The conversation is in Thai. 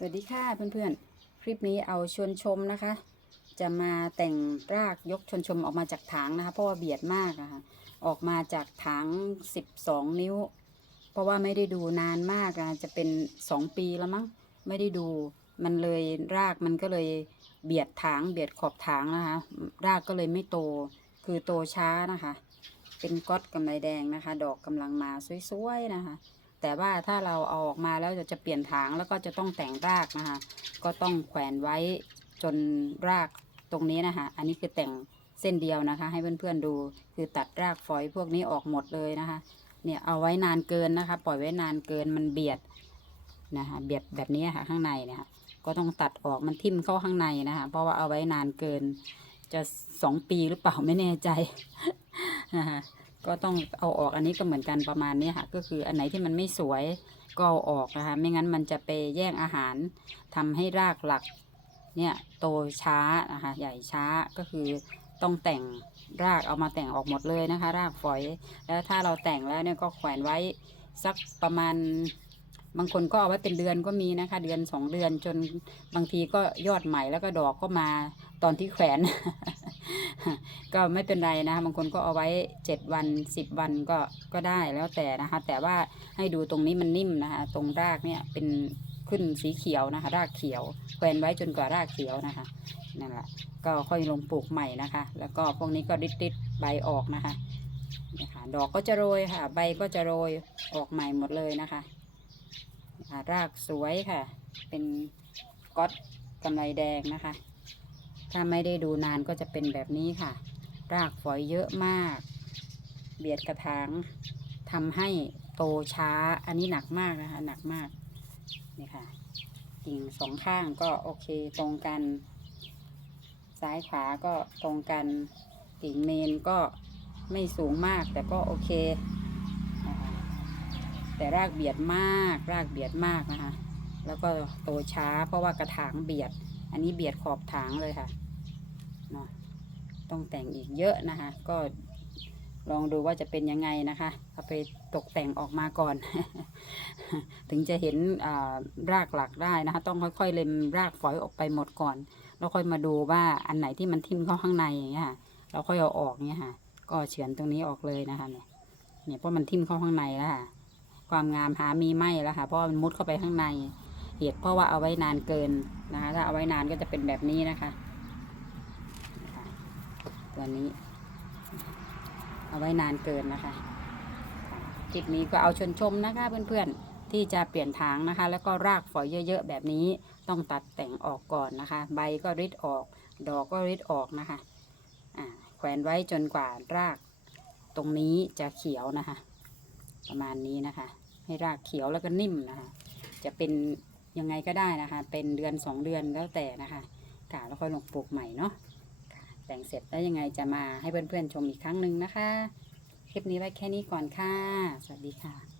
สวัสดีค่ะเพื่อนๆ คลิปนี้เอาชวนชมนะคะ จะมาแต่งรากยกชวนชมออกมาจากถางนะคะ เพราะว่าเบียดมากนะคะออกมาจากถาง 12 นิ้ว เพราะว่าไม่ได้ดูนานมากนะจะเป็น 2 ปีแล้วมั้งไม่ได้ดูมันเลยรากมันก็เลยเบียดถางเบียดขอบถางนะคะ รากก็เลยไม่โตคือโตช้านะคะ เป็นก๊อตกำไรแดงนะคะ ดอกกำลังมาสวยๆนะคะ แต่ว่าถ้าเราเอาออกมาแล้วจะจะเปลี่ยนถางแล้วก็จะต้องแต่งรากนะคะ ก็ต้องแขวนไว้จนรากตรงนี้นะคะ อันนี้คือแต่งเส้นเดียวนะคะ ให้เพื่อนๆดู คือตัดรากฝอยพวกนี้ออกหมดเลยนะคะ เนี่ยเอาไว้นานเกินนะคะ ปล่อยไว้นานเกินมันเบียดนะคะ เบียดแบบนี้ค่ะข้างในเนี่ยก็ต้องตัดออกมันทิ่มเข้าข้างในนะคะ เพราะว่าเอาไว้นานเกิน จะสองปีหรือเปล่าไม่แน่ใจนะคะ ก็ต้องเอาออกอันนี้ก็เหมือนกันประมาณนี้ค่ะ ก็คืออันไหนที่มันไม่สวยก็เอาออกนะคะ ไม่งั้นมันจะไปแย่งอาหารทำให้รากหลักเนี่ยโตช้านะคะใหญ่ช้าก็คือต้องแต่งรากเอามาแต่งออกหมดเลยนะคะ รากฝอย แล้วถ้าเราแต่งแล้วเนี่ยก็แขวนไว้สักประมาณบางคนก็เอาไว้เป็นเดือนก็มีนะคะ เดือนสองเดือนจนบางทีก็ยอดใหม่แล้วก็ดอกก็มาตอนที่แขวน ก็ไม่เป็นไรนะคะบางคนก็เอาไว้เจ็ดวันสิบวันก็ก็ได้แล้วแต่นะคะ แต่ว่าให้ดูตรงนี้มันนิ่มนะคะ ตรงรากเนี่ยเป็นขึ้นสีเขียวนะคะ รากเขียวแขวนไว้จนกว่ารากเขียวนะคะนั่นแหละก็ค่อยลงปลูกใหม่นะคะ แล้วก็พวกนี้ก็ริดริดๆใบออกนะคะนี่ยค่ะดอกก็จะโรยค่ะ ใบก็จะโรยออกใหม่หมดเลยนะคะรากสวยค่ะ เป็นก๊อตกำไรแดงนะคะ ถ้าไม่ได้ดูนานก็จะเป็นแบบนี้ค่ะ รากฝอยเยอะมาก เบียดกระถางทำให้โตช้า อันนี้หนักมากนะคะ หนักมาก นี่ค่ะ กิ่งสองข้างก็โอเคตรงกัน ซ้ายขวาก็ตรงกัน กิ่งเมนก็ไม่สูงมากแต่ก็โอเค แต่รากเบียดมาก รากเบียดมากนะคะ แล้วก็โตช้าเพราะว่ากระถางเบียด อันนี้เบียดขอบถางเลยค่ะเนาะต้องแต่งอีกเยอะนะคะ ก็ลองดูว่าจะเป็นยังไงนะคะเอาไปตกแต่งออกมาก่อน ถึงจะเห็นารากหลักได้นะคะ ต้องค่อยๆเล็มรากฝอยออกไปหมดก่อน แล้วค่อยมาดูว่าอันไหนที่มันทิ่มเข้าข้างในอย่างเงี้ยค่ะ เราค่อยเอาออกเนี่ยค่ะ ก็เฉือนตรงนี้ออกเลยนะคะ เนี่ย เนี่ยเพราะมันทิ่มเข้าข้างในแล้วค่ะ ความงามหามีไม่แล้วค่ะ เพราะมันมุดเข้าไปข้างใน เหตุเพราะว่าเอาไว้นานเกินนะคะถ้าเอาไว้นานก็จะเป็นแบบนี้นะคะ ตัวนี้ เอาไว้นานเกินนะคะคลิปนี้ก็เอาชวนชมนะคะเพื่อนๆที่จะเปลี่ยนทางนะคะ แล้วก็รากฝอยเยอะๆแบบนี้ต้องตัดแต่งออกก่อนนะคะ ใบก็ริดออก ดอกก็ริดออกนะคะอ่าแขวนไว้จนกว่ารากตรงนี้จะเขียวนะคะ ประมาณนี้นะคะ ให้รากเขียวแล้วก็นิ่มนะคะ จะเป็น ยังไงก็ได้นะคะ เป็นเดือนสองเดือนแล้วแต่นะคะค่ะแล้วค่อยลงปลูกใหม่เนาะแต่งเสร็จแล้วยังไงจะมาให้เพื่อนๆชมอีกครั้งหนึ่งนะคะ คลิปนี้ไว้แค่นี้ก่อนค่ะ สวัสดีค่ะ